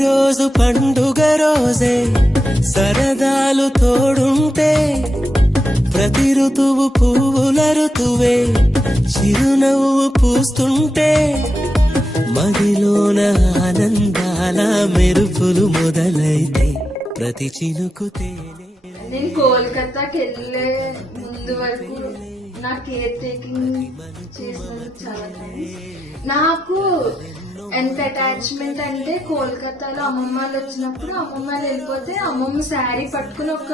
ప్రతిరోజు పండుగ రోజే సరదాలు తోడుంటే ప్రతి ఋతువు పువ్వుల ఋతువే చిరునవ్వు పూస్తుంటే మదిలోన ఆనందాల మెరుపులు మొదలైతే ప్రతి చినుకు తేనె. నేను కోల్కతాకి వెళ్ళే ముందు వరకు నా కేర్ టేకింగ్ చేసినందుకు చాలా థ్యాంక్స్. నాకు ఎంత అటాచ్మెంట్ అంటే కోల్కతాలో అమ్మమ్మ వాళ్ళు వచ్చినప్పుడు అమ్మమ్మ వాళ్ళు వెళ్ళిపోతే అమ్మమ్మ శారీ పట్టుకుని ఒక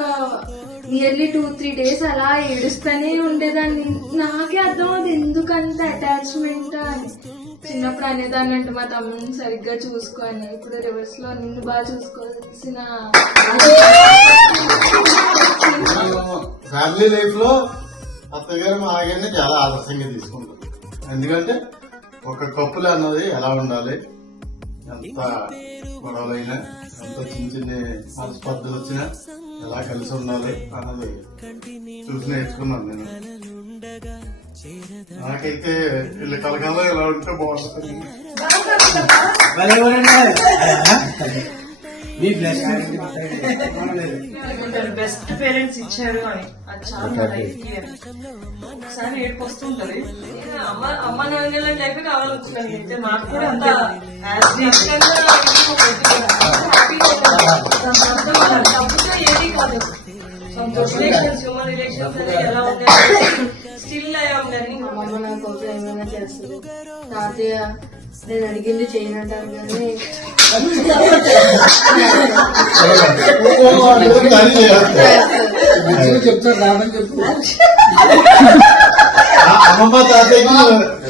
నియర్లీ 2-3 days అలా ఏడుస్తూనే ఉండేదాన్ని. నాకే అర్థం అవుతుంది ఎందుకంత అటాచ్మెంట్ అని. చిన్నప్పుడు అనేదాన్ని అంటే మా తమ్ముని సరిగ్గా చూసుకోని, ఇప్పుడు రివర్స్ లో నిన్ను బాగా చూసుకోవాల్సిన ఫ్యామిలీ లైఫ్ లో అత్తగారు మా ఆగాన్ని చాలా ఆదర్శంగా తీసుకుంటారు. ఎందుకంటే ఒక కప్పులు అన్నది ఎలా ఉండాలి, ఎంత గొడవలైనా ఎంత చిన్న చిన్న మనస్పర్ధలు వచ్చినా ఎలా కలిసి ఉండాలి అన్నది చూసి నేర్చుకున్నాను నేను. నాకైతే వీళ్ళ కలకాలం ఎలా ఉంటే బాగుంటుంది. బెస్ట్ పేరెంట్స్ ఇచ్చారు అని అది చాలా ఒకసారి ఏడుపు వస్తుంటది. అమ్మ నాన్నల టైప్ కావాలనుకున్నాను. అయితే మాకు కూడా అంత డబ్బుతో ఏది కాదు. రిలేషన్స్ హ్యూమన్ రిలేషన్స్ అనేది ఎలా ఉంటాయి స్టిల్ అయ్యా ఉండాలి. అమ్మమ్మ నా కోసం ఏమైనా చేస్తుంది. తాతయ్య నేను అడిగింది చేయనంటారు కానీ అమ్మమ్మ తాతయ్యకి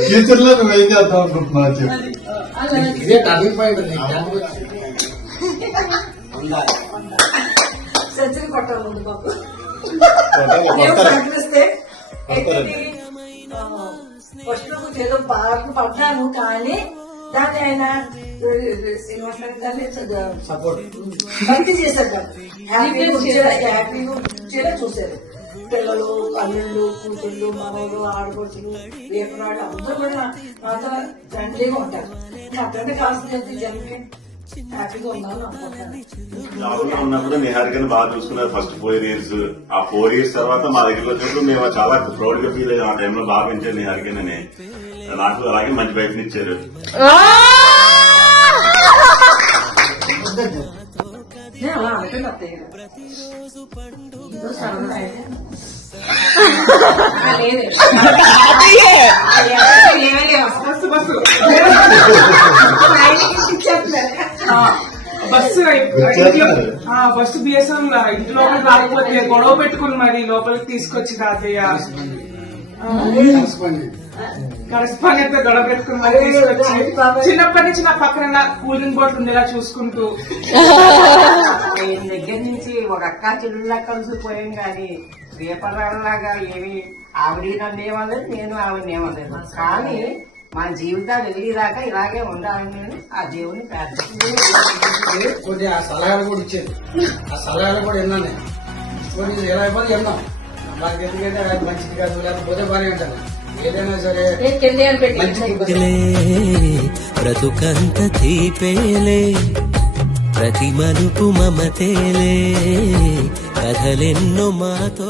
ఫ్యూచర్ లో నువ్వు ఏం చేద్దాం అనుకుంటున్నావు చెప్పు. సెంచరీ కొట్టాలి ముందు పాపం ఫస్ట్ ఏదో పాటలు పడ్డాను కానీ దాన్ని ఆయన భక్తి చేశారు. హ్యాపీగా చూసారు. పిల్లలు అల్లుళ్ళు కూతుళ్ళు మనవలు ఆడపడుచులు రేపనాడు అందరూ కూడా మాతో ఫ్రెండ్లీగా ఉంటారు. అక్కడే కాల్సిన జనకి హ్యాపీగా ఉండాలని అనుకుంటాను. లాభంలో ఉన్నప్పుడు నిహారికని బాగా చూసుకున్నారు ఫస్ట్ 4 years. ఆ 4 years తర్వాత మా దగ్గరికి వచ్చినప్పుడు మేము చాలా ప్రౌడ్ గా ఫీల్ అయ్యాం. ఆ టైంలో బాగా పెంచారు నిహారికని. నాకు అలాగే మంచి బయటని ఇచ్చారు. అలా అనుకుంటే అత్తయ్య బస్సు బిఎస్ఎం ఇంట్లో రాకపోతే గొడవ పెట్టుకుని మరి లోపలికి తీసుకొచ్చి తాతయ్య కరెస్పాండెంట్ తో గొడవ పెట్టుకుని మరి తీసుకొచ్చి చిన్నప్పటి నుంచి నా పక్కన కూలింగ్ బాటిల్ ఉండేలా చూసుకుంటూ దగ్గర నుంచి ఒక అక్క చెల్లులా కలిసిపోయాం కానీ రేపలాగా ఏమి ఆవిడ నన్ను ఏమలేదు, నేను ఆవిడని ఏమలేదు. కానీ మన జీవితాలు వెళ్ళేదాకా ఇలాగే ఉండాలని ఆ దేవుని ప్రార్థించాను. కొద్దిగా ఆ సలహాలు కూడా ఇచ్చేది. ఆ సలహాలు కూడా విన్నాను. కొన్ని 20 మంది విన్నాం. మాకు ఎందుకంటే అది మంచిది కాదు లేకపోతే బాగానే ఉంటాను. ఏదైనా సరే బ్రతుకంత తీపేలే ప్రతి మలుపు మమతేలే కథలెన్నో మాతో